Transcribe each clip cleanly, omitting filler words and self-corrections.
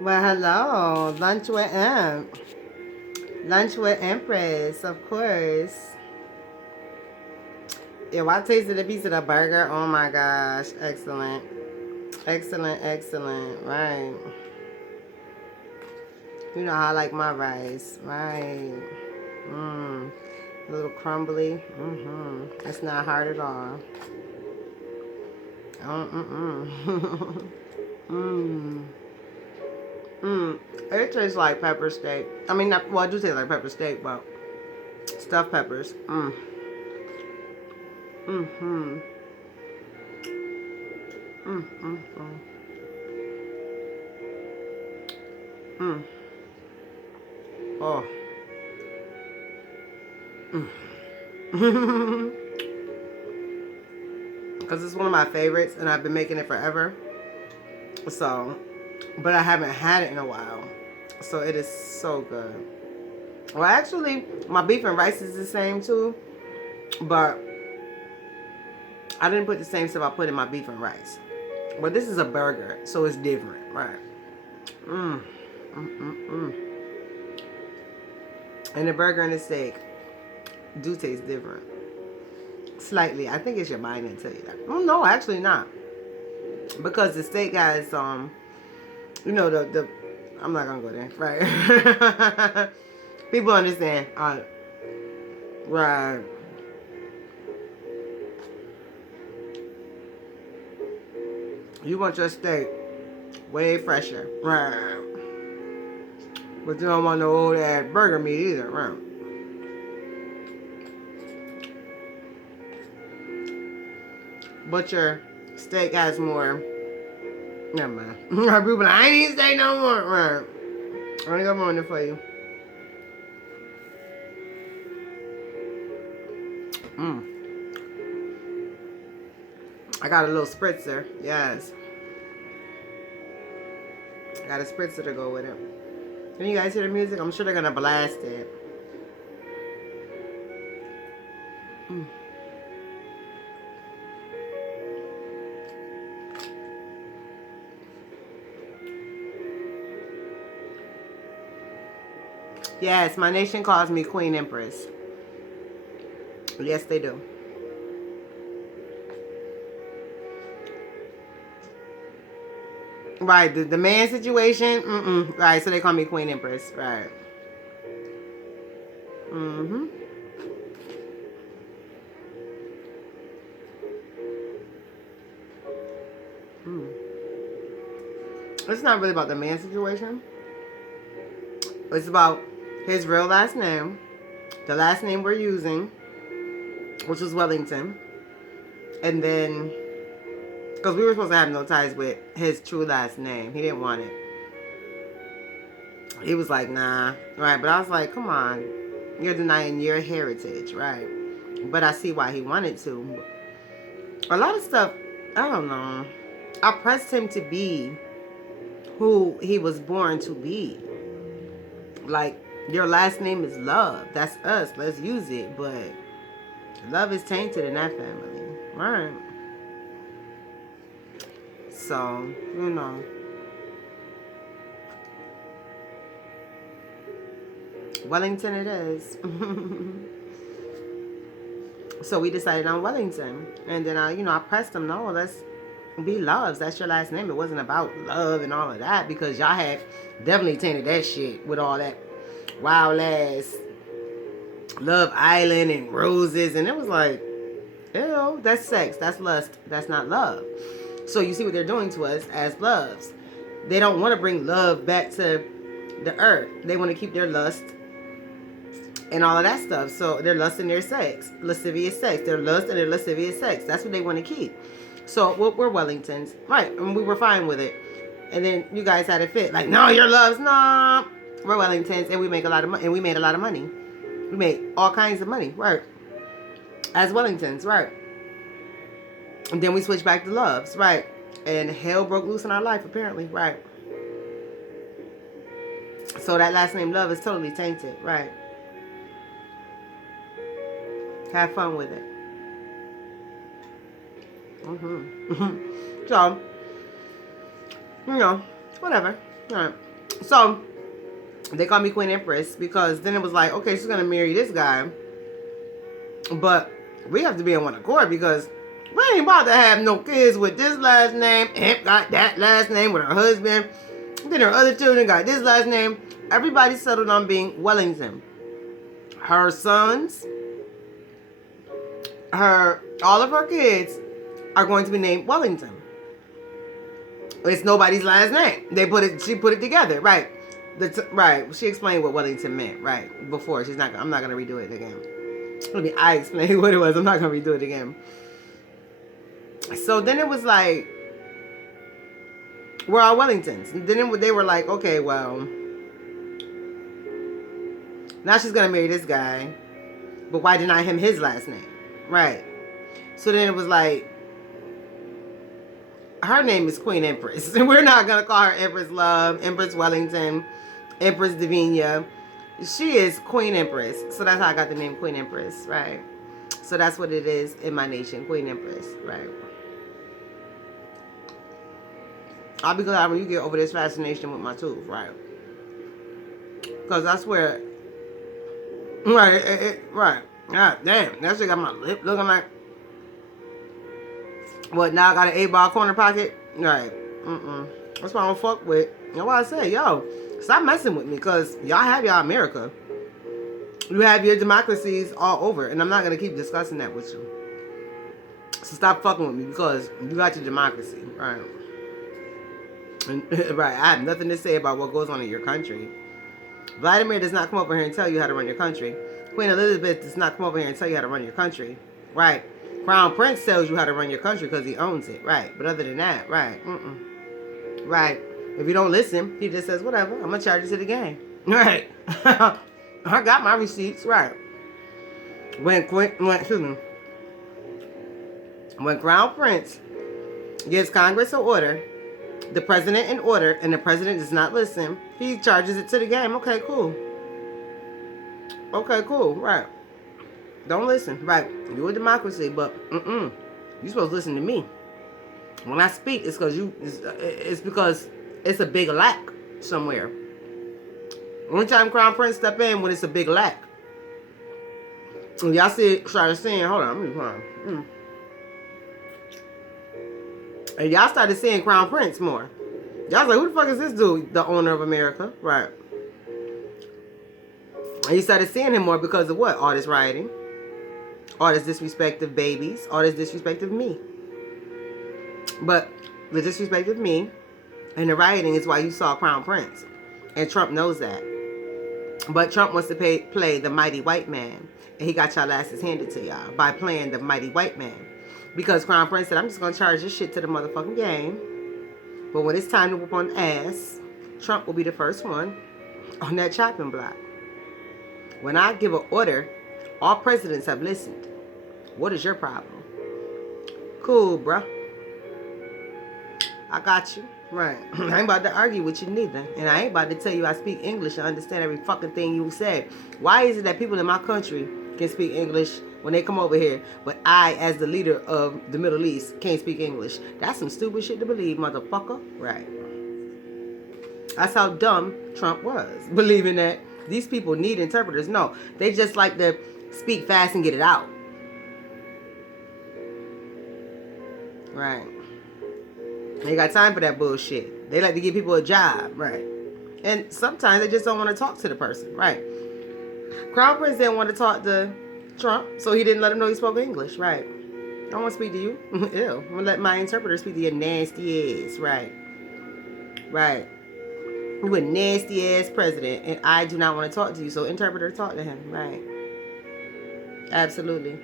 Well, hello. Lunch with Imp. Lunch with Empress, of course. Yeah, I tasted a piece of the burger. Oh my gosh. Excellent. Excellent, excellent. Right. You know how I like my rice. Right. Mmm. A little crumbly. Mm-hmm. It's not hard at all. Mm-mm. Mmm. Mmm. It tastes like pepper steak. I mean, not, well, I do taste like pepper steak, but stuffed peppers. Mmm. Mm-hmm. Mm, mm, mm. Mm. Oh. Mm. Because it's one of my favorites, and I've been making it forever. So, but I haven't had it in a while. So it is so good. Well, actually, my beef and rice is the same too, but I didn't put the same stuff I put in my beef and rice. But this is a burger, so it's different, right? Mmm. Mm, mm, mm. And the burger and the steak do taste different. Slightly. I think it's your mind that tell you that. Oh, no, actually not. Because the steak has, you know, the I'm not gonna go there, right? People understand. Right. You want your steak way fresher, right? But you don't want no old ass burger meat either, right? But your steak has more. Never mind. People, I ain't even say no more, right? I ain't got more in there for you. Mm. I got a little spritzer. Yes. I got a spritzer to go with it. Can you guys hear the music? I'm sure they're gonna blast it. Mm. Yes, my nation calls me Queen Empress. Yes, they do. Right, the man situation. Right, so they call me Queen Empress. Right. Mm-hmm. Mm. It's not really about the man situation. It's about his real last name, the last name we're using, which was Wellington, and then because we were supposed to have no ties with his true last name, he didn't want it. He was like, nah, right? But I was like, come on, you're denying your heritage, right? But I see why he wanted to. A lot of stuff, I don't know. I pressed him to be who he was born to be. Like, your last name is Love. That's us. Let's use it. But love is tainted in that family. Right. So, you know. Wellington it is. So we decided on Wellington. And then I pressed him, no, let's be Loves. That's your last name. It wasn't about love and all of that because y'all had definitely tainted that shit with all that wild ass Love Island and roses. And it was like, ew, that's sex. That's lust. That's not love. So you see what they're doing to us as loves. They don't want to bring love back to the earth. They want to keep their lust and all of that stuff. So their lust and their sex, lascivious sex. Their lust and their lascivious sex. That's what they want to keep. So we're Wellingtons, right? And we were fine with it. And then you guys had a fit, like, no, your loves, no. We're Wellingtons, and we make a lot of money. And we made a lot of money. We made all kinds of money, right? As Wellingtons, right? And then we switched back to loves, right? And hell broke loose in our life, apparently, right? So that last name Love is totally tainted, right? Have fun with it. So, whatever. All right. So they call me Queen Empress because then it was like, okay, she's gonna marry this guy, but we have to be in one accord because we ain't about to have no kids with this last name. Aunt got that last name with her husband. Then her other children got this last name. Everybody settled on being Wellington. Her sons, all of her kids are going to be named Wellington. It's nobody's last name. She put it together, right? Right. She explained what Wellington meant, right? Before I'm not gonna redo it again. I explained what it was. I'm not gonna redo it again. So then it was like, we're all Wellingtons. And then they were like, okay, well, now she's gonna marry this guy, but why deny him his last name, right? So then it was like, her name is Queen Empress. And we're not going to call her Empress Love, Empress Wellington, Empress Davinia. She is Queen Empress. So that's how I got the name Queen Empress, right? So that's what it is in my nation, Queen Empress, right? I'll be glad when you get over this fascination with my tooth, right? Because I swear, right. God damn, that shit got my lip looking like, what, now I got an 8-ball corner pocket? Right. That's why I don't fuck with. That's why I say, yo, stop messing with me, because y'all have y'all America. You have your democracies all over, and I'm not going to keep discussing that with you. So stop fucking with me, because you got your democracy, right? And, right, I have nothing to say about what goes on in your country. Vladimir does not come over here and tell you how to run your country. Queen Elizabeth does not come over here and tell you how to run your country, right? Crown Prince tells you how to run your country because he owns it, right? But other than that, right, right. If you don't listen, he just says, whatever, I'm going to charge you to the game, right? I got my receipts, right? When Crown Prince gives Congress an order, the president an order, and the president does not listen, he charges it to the game. Okay, cool. Okay, cool, right. Don't listen, right? You're a democracy, but you're supposed to listen to me. When I speak, it's because it's a big lack somewhere. One time Crown Prince step in when it's a big lack. And y'all started seeing, hold on, and y'all started seeing Crown Prince more. Y'all was like, who the fuck is this dude? The owner of America, right? And you started seeing him more because of what? All this rioting. All this disrespect of babies. All this disrespect of me. But the disrespect of me and the rioting is why you saw Crown Prince. And Trump knows that. But Trump wants to play the mighty white man. And he got y'all asses handed to y'all by playing the mighty white man. Because Crown Prince said, I'm just going to charge this shit to the motherfucking game. But when it's time to whoop on ass, Trump will be the first one on that chopping block. When I give an order, all presidents have listened. What is your problem? Cool, bruh. I got you. Right. I ain't about to argue with you neither. And I ain't about to tell you I speak English and understand every fucking thing you say. Why is it that people in my country can speak English when they come over here, but I, as the leader of the Middle East, can't speak English? That's some stupid shit to believe, motherfucker. Right. That's how dumb Trump was, believing that these people need interpreters. No, they just like to speak fast and get it out. Right. They got time for that bullshit. They like to give people a job, right? And sometimes they just don't want to talk to the person, right? Crown Prince didn't want to talk to Trump, so he didn't let him know he spoke English, right? I don't want to speak to you. Ew. I'm going to let my interpreter speak to your nasty ass, right? Right. You a nasty ass president, and I do not want to talk to you, so interpreter, talk to him, right? Absolutely.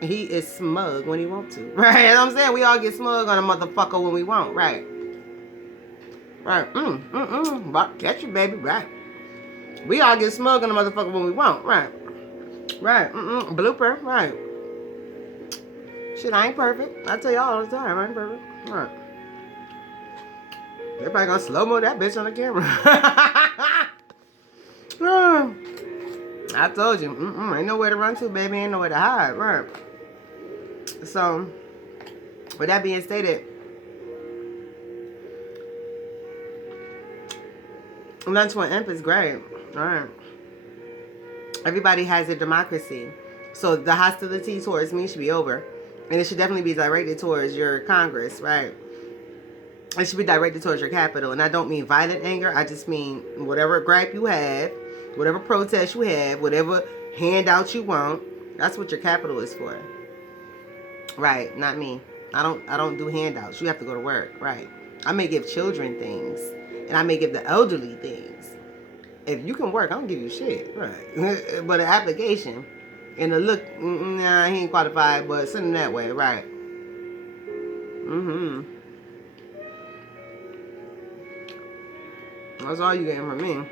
He is smug when he wants to. Right? You know what I'm saying? We all get smug on a motherfucker when we want. Right? Right. Catch you, baby. Right. We all get smug on a motherfucker when we want. Right. Right. Blooper. Right. Shit, I ain't perfect. I tell you all the time, I ain't perfect. Right. They're probably gonna slow-mo that bitch on the camera. I told you. Ain't nowhere to run to, baby. Ain't nowhere to hide. Right. So, with that being stated, Lunch with Imp is great. All right. Everybody has a democracy. So the hostility towards me should be over. And it should definitely be directed towards your Congress, right? It should be directed towards your capital. And I don't mean violent anger. I just mean whatever gripe you have, whatever protest you have, whatever handout you want. That's what your capital is for. Right, not me. I don't do handouts. You have to go to work, right? I may give children things, and I may give the elderly things. If you can work, I don't give you shit, right? But an application and a look, nah, he ain't qualified, but something that way, right? Mm-hmm. That's all you getting from me.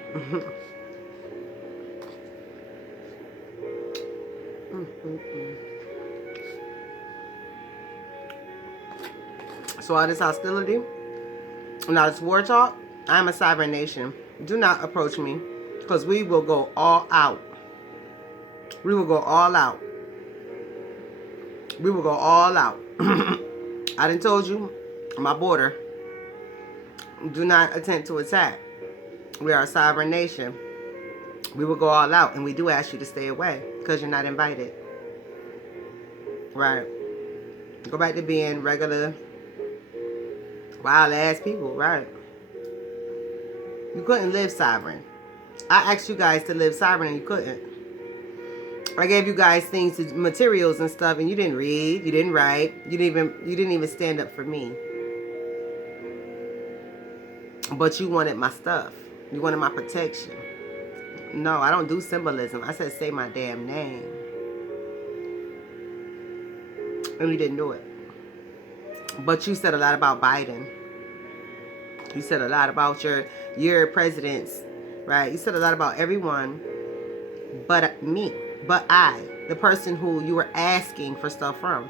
So all this hostility and all this war talk, I'm a sovereign nation. Do not approach me, because we will go all out. We will go all out. We will go all out. I done told you, my border. Do not attempt to attack. We are a sovereign nation. We will go all out, and we do ask you to stay away because you're not invited. Right. Go back to being regular, wild ass people, right? You couldn't live sovereign. I asked you guys to live sovereign, and you couldn't. I gave you guys things, materials and stuff, and you didn't read, you didn't write, you didn't even stand up for me. But you wanted my stuff. You wanted my protection. No, I don't do symbolism. I said say my damn name. And you didn't do it. But you said a lot about Biden. You said a lot about your presidents, right? You said a lot about everyone but me. But I, the person who you were asking for stuff from.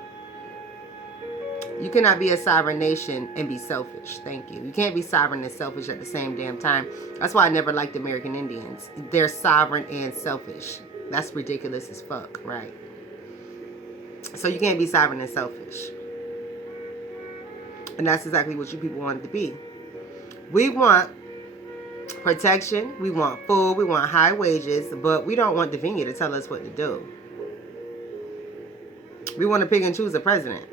You cannot be a sovereign nation and be selfish. Thank you. You can't be sovereign and selfish at the same damn time. That's why I never liked American Indians. They're sovereign and selfish. That's ridiculous as fuck, right? So you can't be sovereign and selfish. And that's exactly what you people wanted to be. We want protection. We want food. We want high wages. But we don't want Davinia to tell us what to do. We want to pick and choose a president.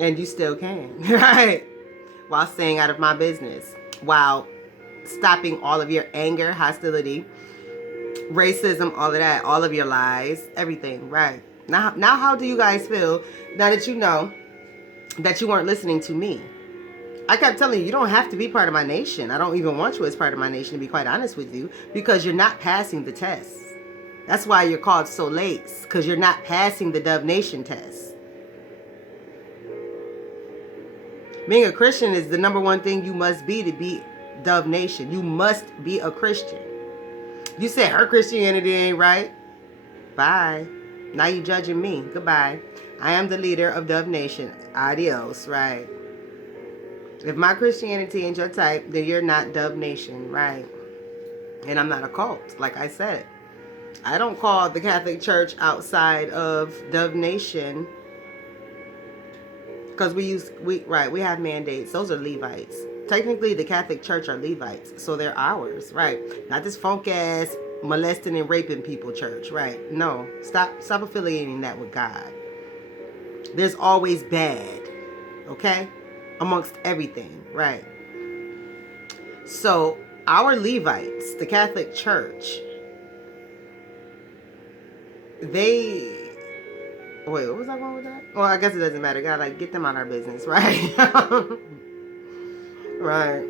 And you still can, right? While staying out of my business. While stopping all of your anger, hostility, racism, all of that, all of your lies, everything, right? Now how do you guys feel now that you know that you weren't listening to me? I kept telling you, you don't have to be part of my nation. I don't even want you as part of my nation, to be quite honest with you, because you're not passing the test. That's why you're called so late, because you're not passing the Dove Nation test. Being a Christian is the number one thing you must be to be Dove Nation. You must be a Christian. You said her Christianity ain't right. Bye. Now you judging me. Goodbye. I am the leader of Dove Nation. Adios, right? If my Christianity ain't your type, then you're not Dove Nation, right? And I'm not a cult, like I said. I don't call the Catholic Church outside of Dove Nation because we have mandates. Those are Levites. Technically, the Catholic Church are Levites, so they're ours, right? Not this funk ass molesting and raping people church, right? No, stop affiliating that with God. There's always bad, okay, amongst everything, right? So our Levites, the Catholic Church, wait, what was I going with that? Well, I guess it doesn't matter. God, like, get them out of our business, right? Right.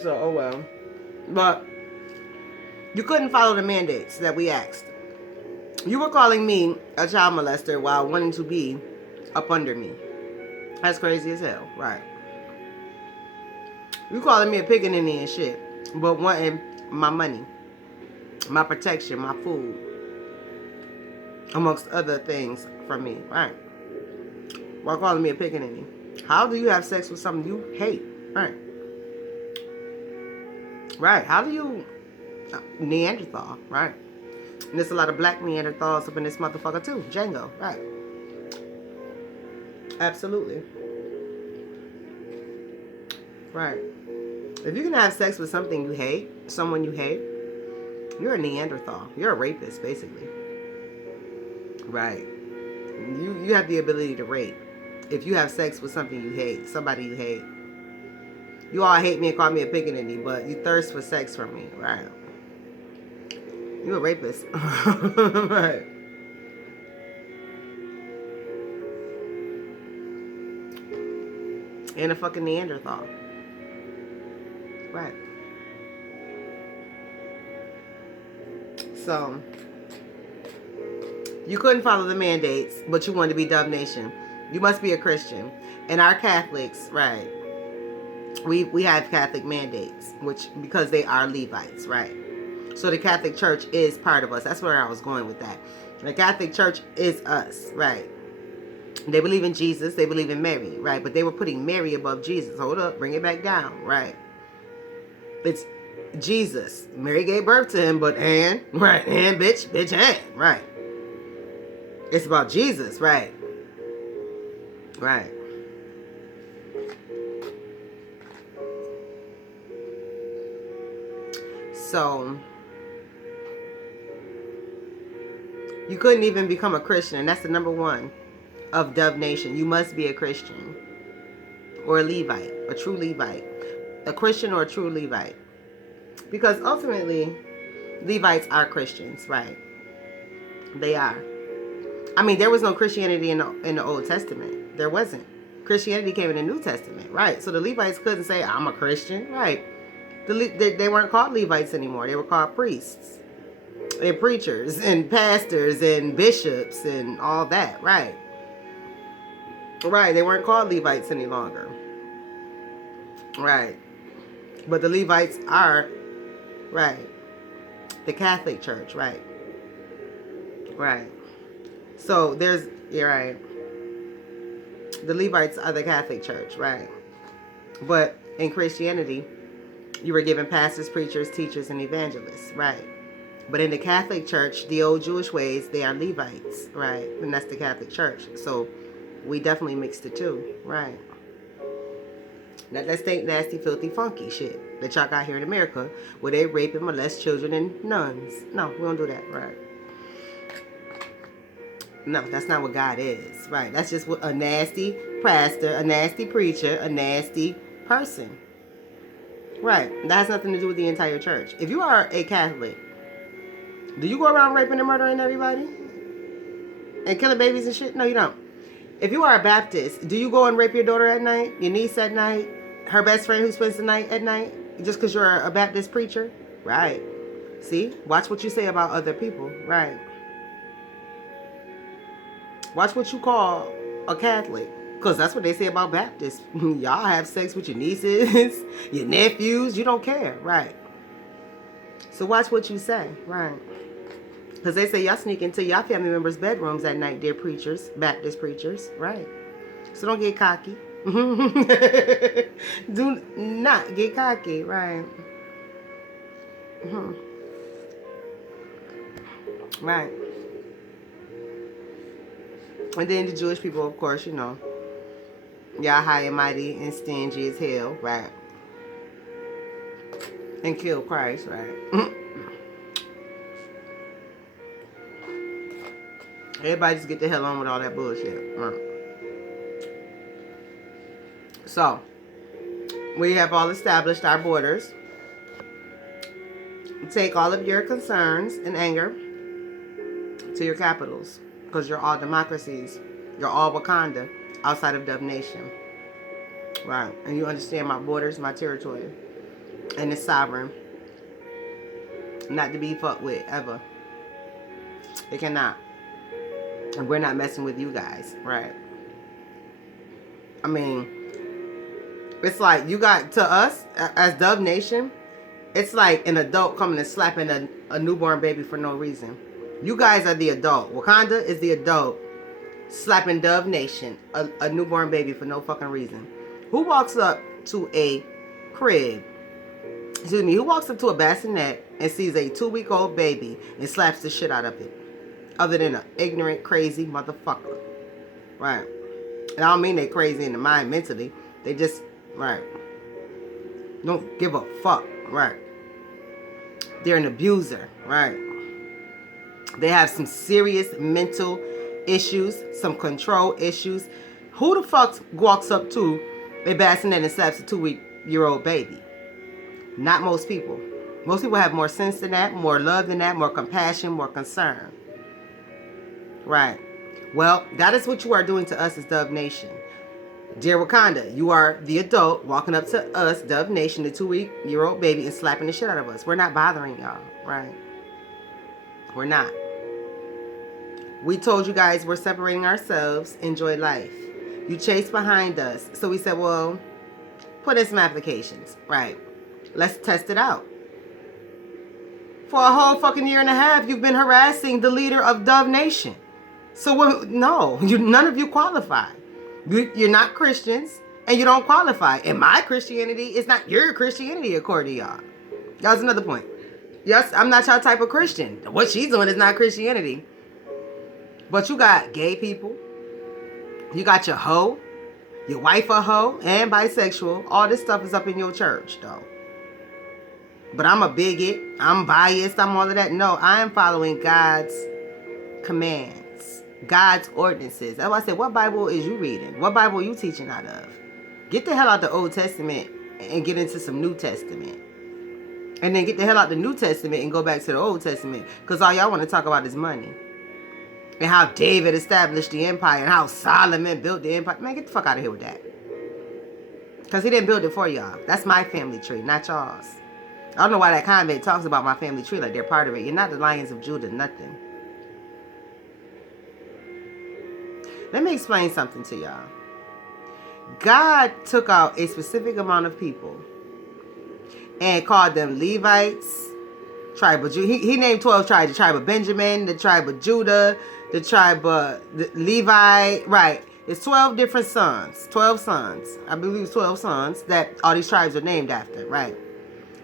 So, oh well. But you couldn't follow the mandates that we asked. You were calling me a child molester while wanting to be up under me. That's crazy as hell, right? You calling me a pickaninny and shit, but wanting my money, my protection, my food, amongst other things from me, right? While calling me a pickaninny. How do you have sex with something you hate, right? Right, how do you... Neanderthal, right? And there's a lot of black Neanderthals up in this motherfucker too. Django, right? Absolutely. Right. If you can have sex with something you hate, someone you hate, you're a Neanderthal. You're a rapist, basically. Right. You have the ability to rape. If you have sex with something you hate, somebody you hate. You all hate me and call me a pickaninny, but you thirst for sex from me, right? You're a rapist. Right. And a fucking Neanderthal. Right. So, you couldn't follow the mandates, but you wanted to be Dove Nation. You must be a Christian. And our Catholics, right, we have Catholic mandates, which because they are Levites, right? So the Catholic Church is part of us. That's where I was going with that. The Catholic Church is us, right? They believe in Jesus. They believe in Mary, right? But they were putting Mary above Jesus. Hold up, bring it back down, right? It's Jesus. Mary gave birth to him, but right, bitch, right? It's about Jesus, right? Right. So you couldn't even become a Christian, and that's the number one of Dove Nation. You must be a Christian or a Levite, a true Levite, a Christian or a true Levite, because ultimately Levites are Christians, right? They are. I mean, there was no Christianity in the Old Testament. There wasn't. Christianity came in the New Testament, right? So the Levites couldn't say, I'm a Christian, right? They weren't called Levites anymore. They were called priests and preachers and pastors and bishops and all that, right? Right, they weren't called Levites any longer. Right. But the Levites are, right, the Catholic Church, right? Right. So you're right. The Levites are the Catholic Church, right? But in Christianity, you were given pastors, preachers, teachers, and evangelists, right? But in the Catholic Church, the old Jewish ways, they are Levites, right? And that's the Catholic Church. So we definitely mixed the two, right? Now let's think nasty, filthy, funky shit that y'all got here in America, where they rape and molest children and nuns. No, we don't do that, right? No, that's not what God is, right? That's just what a nasty pastor, a nasty preacher, a nasty person, right? That has nothing to do with the entire church. If you are a Catholic, do you go around raping and murdering everybody and killing babies and shit? No, you don't. If you are a Baptist, do you go and rape your daughter at night, your niece at night, her best friend who spends the night at night, just because you're a Baptist preacher? Right. See? Watch what you say about other people. Right. Watch what you call a Catholic. Because that's what they say about Baptists. Y'all have sex with your nieces, your nephews. You don't care. Right. So watch what you say. Right. Because they say y'all sneak into y'all family members' bedrooms at night, dear preachers, Baptist preachers. Right. So don't get cocky. Do not get cocky. Right. Right. And then the Jewish people, of course, y'all high and mighty and stingy as hell, right? And kill Christ, right? Everybody just get the hell on with all that bullshit. Right. So, we have all established our borders. Take all of your concerns and anger to your capitals, because you're all democracies. You're all Wakanda outside of Dove Nation. Right. And you understand my borders, my territory. And it's sovereign. Not to be fucked with, ever. It cannot. And we're not messing with you guys. Right. I mean, it's like you got, to us, as Dove Nation, it's like an adult coming and slapping a newborn baby for no reason. You guys are the adult. Wakanda is the adult slapping Dove Nation, a newborn baby for no fucking reason. Who walks up to a crib, who walks up to a bassinet and sees a 2-week-old baby and slaps the shit out of it? Other than an ignorant, crazy motherfucker. Right. And I don't mean they crazy in the mind mentally. They just, right, don't give a fuck, right. They're an abuser, right. They have some serious mental issues, some control issues. Who the fuck walks up to a bassinet and slaps a 2-week-old baby? Not most people. Most people have more sense than that, more love than that, more compassion, more concern. Right. Well, that is what you are doing to us as Dove Nation. Dear Wakanda, you are the adult walking up to us, Dove Nation, the 2-week-old baby, and slapping the shit out of us. We're not bothering y'all, right? We're not. We told you guys we're separating ourselves. Enjoy life. You chased behind us. So we said, well, put in some applications, right? Let's test it out. For a whole fucking year and a half, you've been harassing the leader of Dove Nation. So, no, none of you qualify. You're not Christians, and you don't qualify. And my Christianity is not your Christianity, according to y'all. That's another point. Yes, I'm not your type of Christian. What she's doing is not Christianity. But you got gay people. You got your hoe. Your wife a hoe and bisexual. All this stuff is up in your church, though. But I'm a bigot. I'm biased. I'm all of that. No, I am following God's commands. God's ordinances. That's why I said, what Bible is you reading? What Bible are you teaching out of? Get the hell out the Old Testament and get into some New Testament. And then get the hell out the New Testament and go back to the Old Testament. Because all y'all want to talk about is money. And how David established the empire. And how Solomon built the empire. Man, get the fuck out of here with that. Because he didn't build it for y'all. That's my family tree, not y'all's. I don't know why that comment talks about my family tree like they're part of it. You're not the Lions of Judah, nothing. Let me explain something to y'all. God took out a specific amount of people and called them Levites, tribe of Judah. He named 12 tribes. The tribe of Benjamin, the tribe of Judah, the tribe of Levi. Right. It's 12 different sons. 12 sons. I believe it's 12 sons that all these tribes are named after. Right.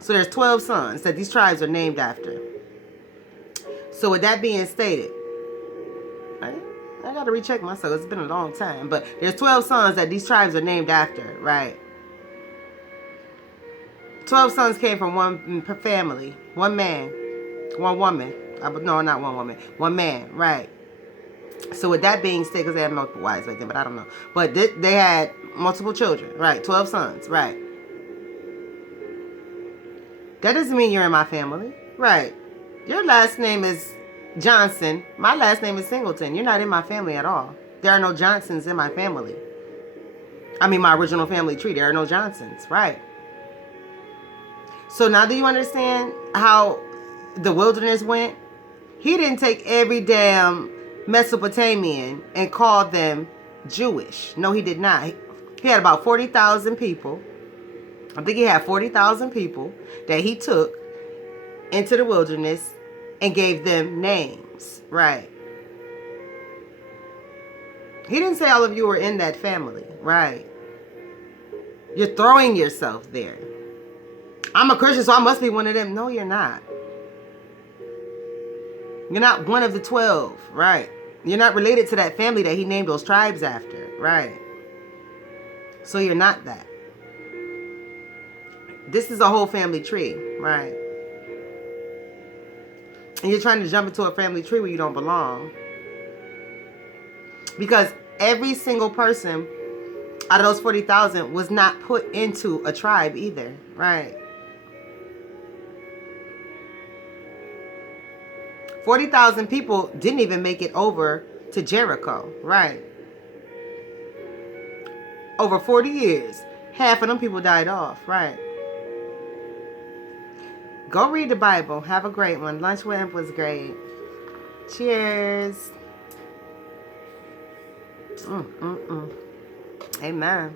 So there's 12 sons that these tribes are named after. So with that being stated, I got to recheck myself. It's been a long time. But there's 12 sons that these tribes are named after, right? 12 sons came from one family, one man, one woman. No, not one woman, one man, right? So with that being stated, because they had multiple wives back then, but I don't know. But they had multiple children, right? 12 sons, right? That doesn't mean you're in my family. Right. Your last name is Johnson. My last name is Singleton. You're not in my family at all. There are no Johnsons in my family. I mean, my original family tree. There are no Johnsons. Right. So now do you understand how the wilderness went? He didn't take every damn Mesopotamian and call them Jewish. No, he did not. He had about 40,000 people. I think he had 40,000 people that he took into the wilderness and gave them names. Right. He didn't say all of you were in that family. Right. You're throwing yourself there. I'm a Christian, so I must be one of them. No, you're not. You're not one of the 12. Right. You're not related to that family that he named those tribes after. Right. So you're not that. This is a whole family tree, right? And you're trying to jump into a family tree where you don't belong. Because every single person out of those 40,000 was not put into a tribe either, right? 40,000 people didn't even make it over to Jericho, right? Over 40 years, half of them people died off, right? Go read the Bible. Have a great one. Lunch with Imp was great. Cheers. Amen.